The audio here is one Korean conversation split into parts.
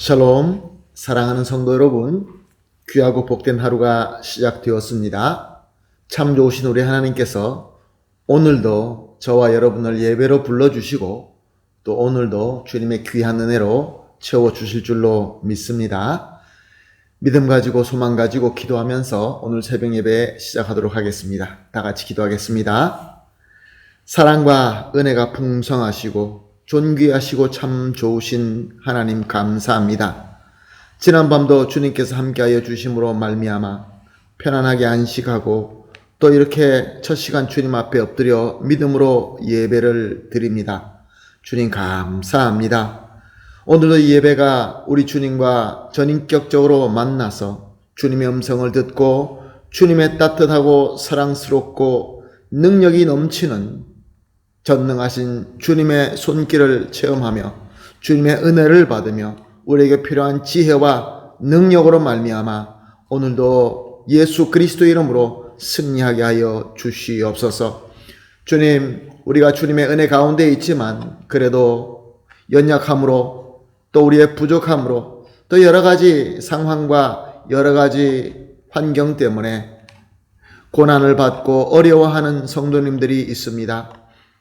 샬롬, 사랑하는 성도 여러분, 귀하고 복된 하루가 시작되었습니다. 참 좋으신 우리 하나님께서 오늘도 저와 여러분을 예배로 불러주시고 또 오늘도 주님의 귀한 은혜로 채워주실 줄로 믿습니다. 믿음 가지고 소망 가지고 기도하면서 오늘 새벽 예배 시작하도록 하겠습니다. 다 같이 기도하겠습니다. 사랑과 은혜가 풍성하시고 존귀하시고 참 좋으신 하나님 감사합니다. 지난밤도 주님께서 함께하여 주심으로 말미암아 편안하게 안식하고 또 이렇게 첫 시간 주님 앞에 엎드려 믿음으로 예배를 드립니다. 주님 감사합니다. 오늘도 이 예배가 우리 주님과 전인격적으로 만나서 주님의 음성을 듣고 주님의 따뜻하고 사랑스럽고 능력이 넘치는 전능하신 주님의 손길을 체험하며 주님의 은혜를 받으며 우리에게 필요한 지혜와 능력으로 말미암아 오늘도 예수 그리스도의 이름으로 승리하게 하여 주시옵소서. 주님, 우리가 주님의 은혜 가운데 있지만 그래도 연약함으로 또 우리의 부족함으로 또 여러 가지 상황과 여러 가지 환경 때문에 고난을 받고 어려워하는 성도님들이 있습니다.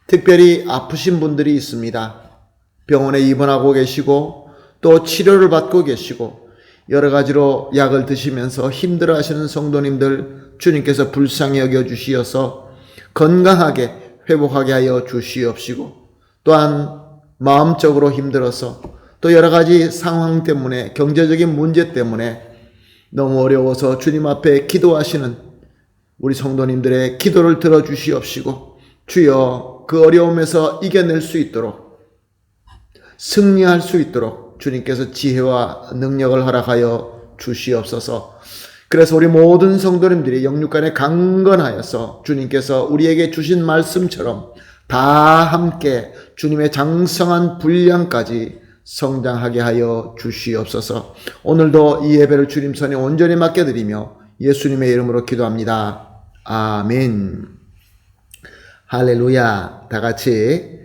특별히 아프신 분들이 있습니다. 병원에 입원하고 계시고 또 치료를 받고 계시고 여러 가지로 약을 드시면서 힘들어하시는 성도님들 주님께서 불쌍히 여겨주시어서 건강하게 회복하게 하여 주시옵시고 또한 마음적으로 힘들어서 또 여러 가지 상황 때문에 경제적인 문제 때문에 너무 어려워서 주님 앞에 기도하시는 우리 성도님들의 기도를 들어주시옵시고 주여 그 어려움에서 이겨낼 수 있도록 승리할 수 있도록 주님께서 지혜와 능력을 허락하여 주시옵소서. 그래서 우리 모든 성도님들이 영육간에 강건하여서 주님께서 우리에게 주신 말씀처럼 다 함께 주님의 장성한 분량까지 성장하게 하여 주시옵소서. 오늘도 이 예배를 주님 손에 온전히 맡겨드리며 예수님의 이름으로 기도합니다. 아멘. 할렐루야. 다 같이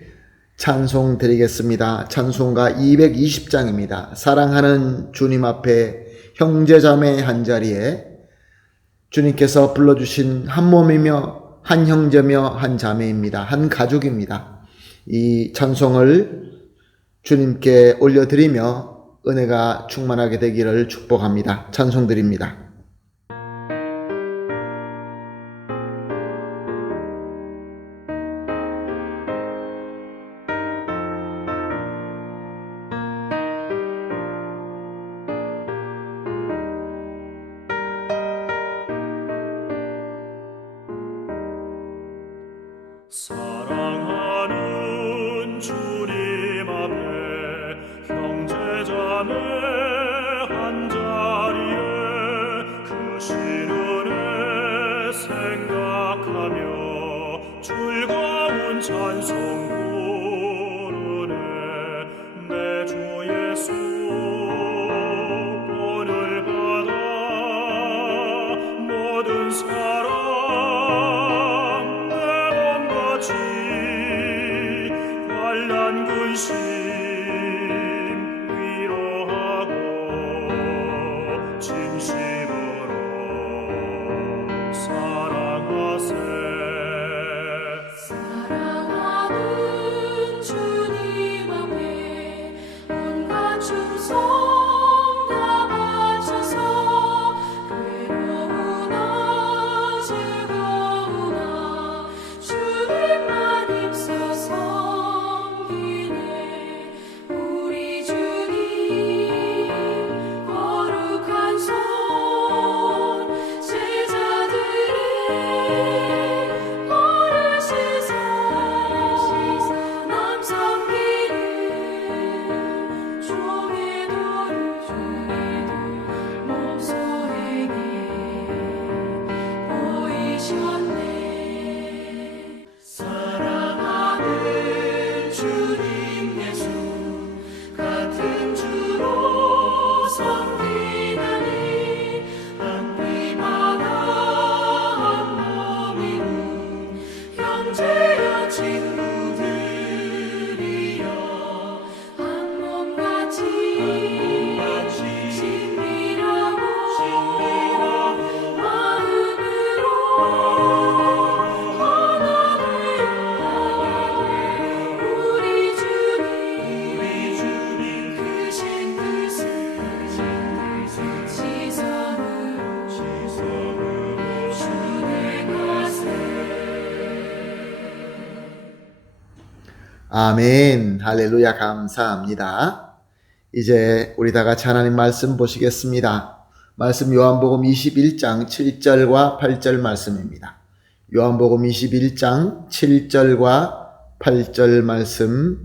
찬송 드리겠습니다. 찬송가 220장입니다. 사랑하는 주님 앞에 형제자매 한자리에 주님께서 불러주신 한 몸이며 한 형제며 한 자매입니다. 한 가족입니다. 이 찬송을 주님께 올려드리며 은혜가 충만하게 되기를 축복합니다. 찬송 드립니다. 사랑하는 주님 앞에 형제자매 한자리에 그 신은혜 생각하며 즐거운 찬송 부르네. 내 주 예수 본을 받아 모든 사랑 환난 근심 위로하고 아멘. 할렐루야. 감사합니다. 이제 우리 다 같이 하나님 말씀 보시겠습니다. 말씀 요한복음 21장 7절과 8절 말씀입니다. 요한복음 21장 7절과 8절 말씀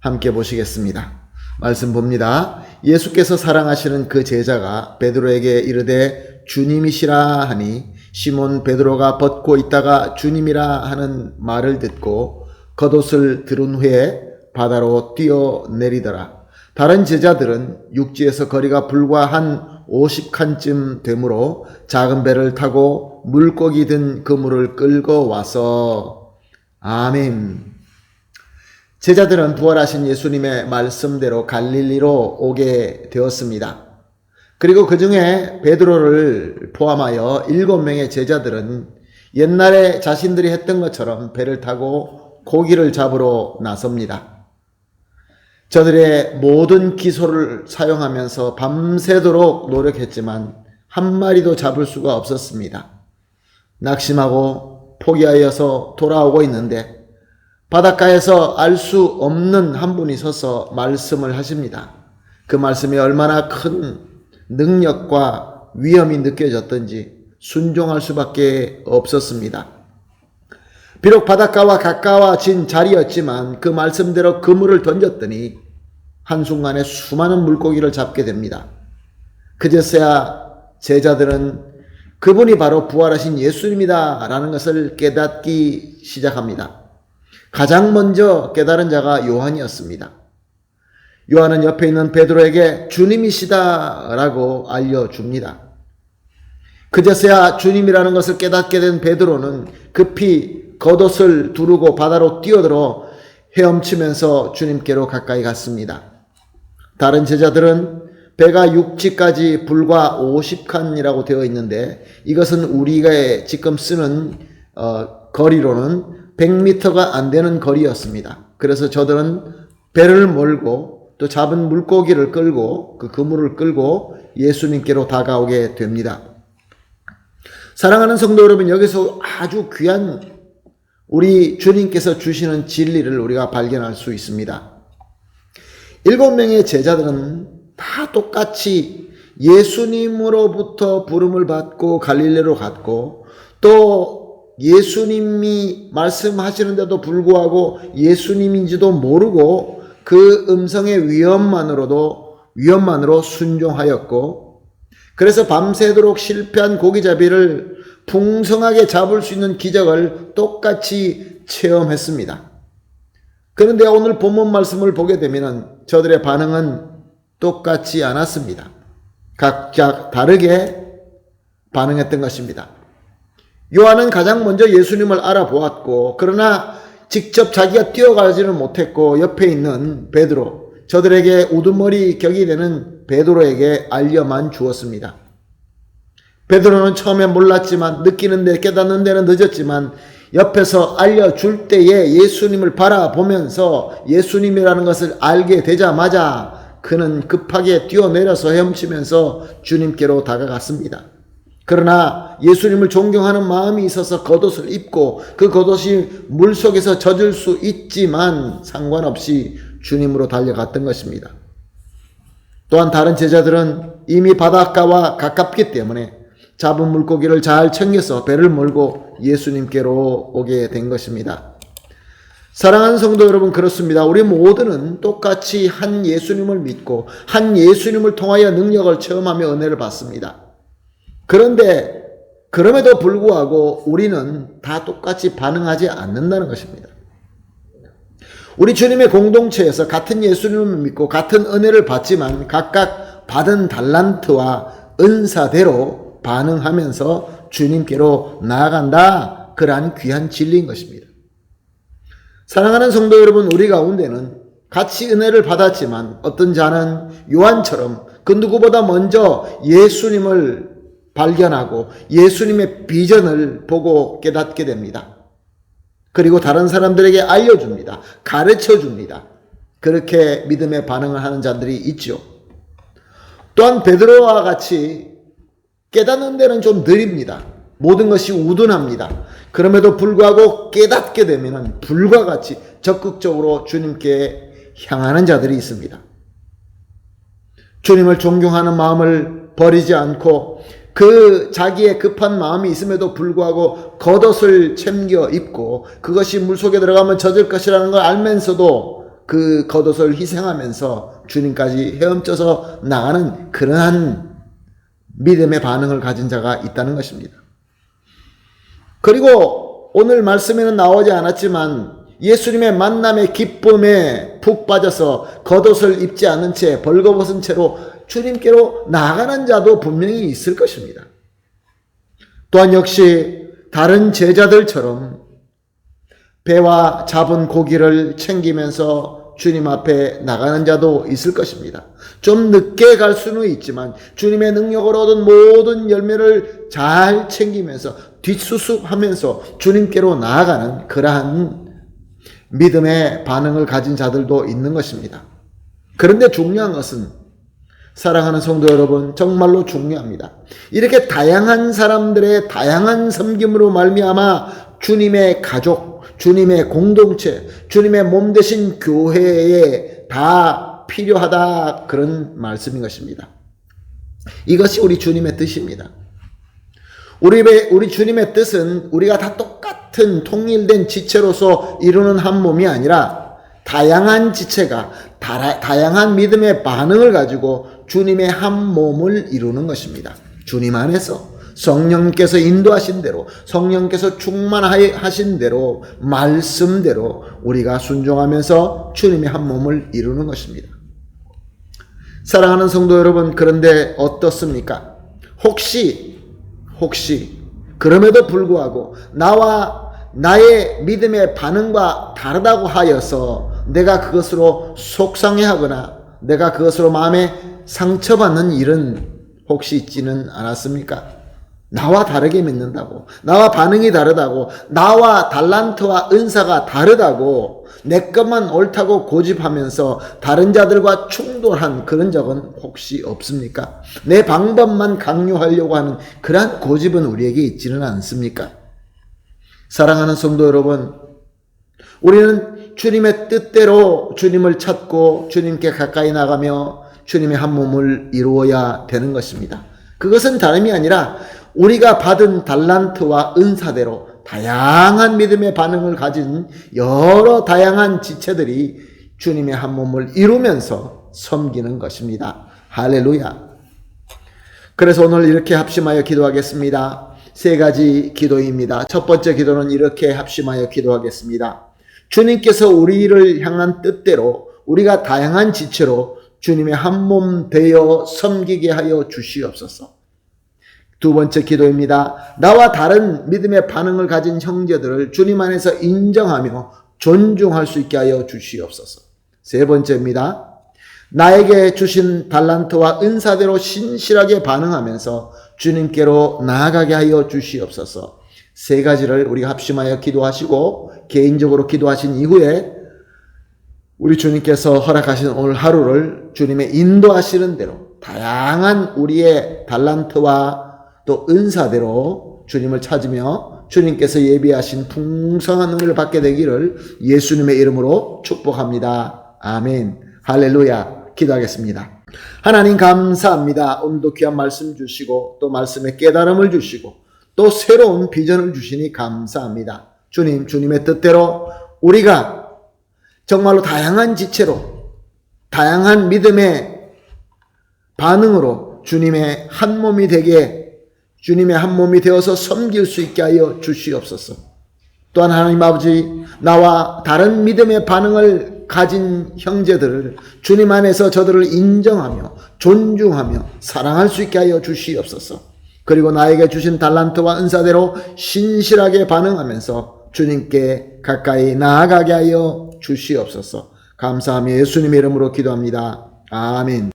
함께 보시겠습니다. 말씀 봅니다. 예수께서 사랑하시는 그 제자가 베드로에게 이르되 주님이시라 하니 시몬 베드로가 벗고 있다가 주님이라 하는 말을 듣고 겉옷을 두른 후에 바다로 뛰어내리더라. 다른 제자들은 육지에서 거리가 불과 한 50칸쯤 되므로 작은 배를 타고 물고기 든 그물을 끌고 와서 아멘. 제자들은 부활하신 예수님의 말씀대로 갈릴리로 오게 되었습니다. 그리고 그 중에 베드로를 포함하여 7명의 제자들은 옛날에 자신들이 했던 것처럼 배를 타고 고기를 잡으러 나섭니다. 저들의 모든 기소를 사용하면서 밤새도록 노력했지만 한 마리도 잡을 수가 없었습니다. 낙심하고 포기하여서 돌아오고 있는데 바닷가에서 알 수 없는 한 분이 서서 말씀을 하십니다. 그 말씀이 얼마나 큰 능력과 위험이 느껴졌던지 순종할 수밖에 없었습니다. 비록 바닷가와 가까워진 자리였지만 그 말씀대로 그물을 던졌더니 한순간에 수많은 물고기를 잡게 됩니다. 그제서야 제자들은 그분이 바로 부활하신 예수님이다 라는 것을 깨닫기 시작합니다. 가장 먼저 깨달은 자가 요한이었습니다. 요한은 옆에 있는 베드로에게 주님이시다 라고 알려줍니다. 그제서야 주님이라는 것을 깨닫게 된 베드로는 급히 겉옷을 두르고 바다로 뛰어들어 헤엄치면서 주님께로 가까이 갔습니다. 다른 제자들은 배가 육지까지 불과 50칸이라고 되어 있는데 이것은 우리가 지금 쓰는 거리로는 100m가 안 되는 거리였습니다. 그래서 저들은 배를 몰고 또 잡은 물고기를 끌고 그 그물을 끌고 예수님께로 다가오게 됩니다. 사랑하는 성도 여러분, 여기서 아주 귀한 우리 주님께서 주시는 진리를 우리가 발견할 수 있습니다. 7명의 제자들은 다 똑같이 예수님으로부터 부름을 받고 갈릴리로 갔고 또 예수님이 말씀하시는데도 불구하고 예수님인지도 모르고 그 음성의 위험만으로 순종하였고 그래서 밤새도록 실패한 고기잡이를 풍성하게 잡을 수 있는 기적을 똑같이 체험했습니다. 그런데 오늘 본문 말씀을 보게 되면 저들의 반응은 똑같지 않았습니다. 각자 다르게 반응했던 것입니다. 요한은 가장 먼저 예수님을 알아보았고 그러나 직접 자기가 뛰어가지는 못했고 옆에 있는 베드로, 저들에게 우두머리 격이 되는 베드로에게 알려만 주었습니다. 베드로는 처음에 몰랐지만 느끼는 데 깨닫는 데는 늦었지만 옆에서 알려줄 때에 예수님을 바라보면서 예수님이라는 것을 알게 되자마자 그는 급하게 뛰어내려서 헤엄치면서 주님께로 다가갔습니다. 그러나 예수님을 존경하는 마음이 있어서 겉옷을 입고 그 겉옷이 물속에서 젖을 수 있지만 상관없이 주님으로 달려갔던 것입니다. 또한 다른 제자들은 이미 바닷가와 가깝기 때문에 잡은 물고기를 잘 챙겨서 배를 몰고 예수님께로 오게 된 것입니다. 사랑하는 성도 여러분, 그렇습니다. 우리 모두는 똑같이 한 예수님을 믿고 한 예수님을 통하여 능력을 체험하며 은혜를 받습니다. 그런데 그럼에도 불구하고 우리는 다 똑같이 반응하지 않는다는 것입니다. 우리 주님의 공동체에서 같은 예수님을 믿고 같은 은혜를 받지만 각각 받은 달란트와 은사대로 반응하면서 주님께로 나아간다. 그러한 귀한 진리인 것입니다. 사랑하는 성도 여러분, 우리 가운데는 같이 은혜를 받았지만 어떤 자는 요한처럼 그 누구보다 먼저 예수님을 발견하고 예수님의 비전을 보고 깨닫게 됩니다. 그리고 다른 사람들에게 알려줍니다. 가르쳐줍니다. 그렇게 믿음의 반응을 하는 자들이 있죠. 또한 베드로와 같이 깨닫는 데는 좀 느립니다. 모든 것이 우둔합니다. 그럼에도 불구하고 깨닫게 되면 불과 같이 적극적으로 주님께 향하는 자들이 있습니다. 주님을 존경하는 마음을 버리지 않고 그 자기의 급한 마음이 있음에도 불구하고 겉옷을 챙겨 입고 그것이 물속에 들어가면 젖을 것이라는 걸 알면서도 그 겉옷을 희생하면서 주님까지 헤엄쳐서 나가는 그러한 믿음의 반응을 가진 자가 있다는 것입니다. 그리고 오늘 말씀에는 나오지 않았지만 예수님의 만남의 기쁨에 푹 빠져서 겉옷을 입지 않은 채 벌거벗은 채로 주님께로 나아가는 자도 분명히 있을 것입니다. 또한 역시 다른 제자들처럼 배와 잡은 고기를 챙기면서 주님 앞에 나가는 자도 있을 것입니다. 좀 늦게 갈 수는 있지만 주님의 능력으로 얻은 모든 열매를 잘 챙기면서 뒷수습하면서 주님께로 나아가는 그러한 믿음의 반응을 가진 자들도 있는 것입니다. 그런데 중요한 것은 사랑하는 성도 여러분, 정말로 중요합니다. 이렇게 다양한 사람들의 다양한 섬김으로 말미암아 주님의 가족, 주님의 공동체, 주님의 몸 되신 교회에 다 필요하다, 그런 말씀인 것입니다. 이것이 우리 주님의 뜻입니다. 우리 주님의 뜻은 우리가 다 똑같은 통일된 지체로서 이루는 한 몸이 아니라 다양한 지체가 다양한 믿음의 반응을 가지고 주님의 한 몸을 이루는 것입니다. 주님 안에서 성령께서 인도하신 대로, 성령께서 충만하신 대로, 말씀대로 우리가 순종하면서 주님의 한 몸을 이루는 것입니다. 사랑하는 성도 여러분, 그런데 어떻습니까? 혹시 그럼에도 불구하고 나와 나의 믿음의 반응과 다르다고 하여서 내가 그것으로 속상해하거나 내가 그것으로 마음에 상처받는 일은 혹시 있지는 않았습니까? 나와 다르게 믿는다고, 나와 반응이 다르다고, 나와 달란트와 은사가 다르다고 내 것만 옳다고 고집하면서 다른 자들과 충돌한 그런 적은 혹시 없습니까? 내 방법만 강요하려고 하는 그러한 고집은 우리에게 있지는 않습니까? 사랑하는 성도 여러분, 우리는 주님의 뜻대로 주님을 찾고 주님께 가까이 나가며 주님의 한 몸을 이루어야 되는 것입니다. 그것은 다름이 아니라 우리가 받은 달란트와 은사대로 다양한 믿음의 반응을 가진 여러 다양한 지체들이 주님의 한 몸을 이루면서 섬기는 것입니다. 할렐루야. 그래서 오늘 이렇게 합심하여 기도하겠습니다. 세 가지 기도입니다. 첫 번째 기도는 이렇게 합심하여 기도하겠습니다. 주님께서 우리를 향한 뜻대로 우리가 다양한 지체로 주님의 한 몸 되어 섬기게 하여 주시옵소서. 두 번째 기도입니다. 나와 다른 믿음의 반응을 가진 형제들을 주님 안에서 인정하며 존중할 수 있게 하여 주시옵소서. 세 번째입니다. 나에게 주신 달란트와 은사대로 신실하게 반응하면서 주님께로 나아가게 하여 주시옵소서. 세 가지를 우리가 합심하여 기도하시고 개인적으로 기도하신 이후에 우리 주님께서 허락하신 오늘 하루를 주님의 인도하시는 대로 다양한 우리의 달란트와 또 은사대로 주님을 찾으며 주님께서 예비하신 풍성한 은혜를 받게 되기를 예수님의 이름으로 축복합니다. 아멘. 할렐루야. 기도하겠습니다. 하나님 감사합니다. 오늘도 귀한 말씀 주시고 또 말씀의 깨달음을 주시고 또 새로운 비전을 주시니 감사합니다. 주님, 주님의 뜻대로 우리가 정말로 다양한 지체로 다양한 믿음의 반응으로 주님의 한 몸이 되게 주님의 한 몸이 되어서 섬길 수 있게 하여 주시옵소서. 또한 하나님 아버지, 나와 다른 믿음의 반응을 가진 형제들을 주님 안에서 저들을 인정하며 존중하며 사랑할 수 있게 하여 주시옵소서. 그리고 나에게 주신 달란트와 은사대로 신실하게 반응하면서 주님께 가까이 나아가게 하여 주시옵소서. 감사하며 예수님의 이름으로 기도합니다. 아멘.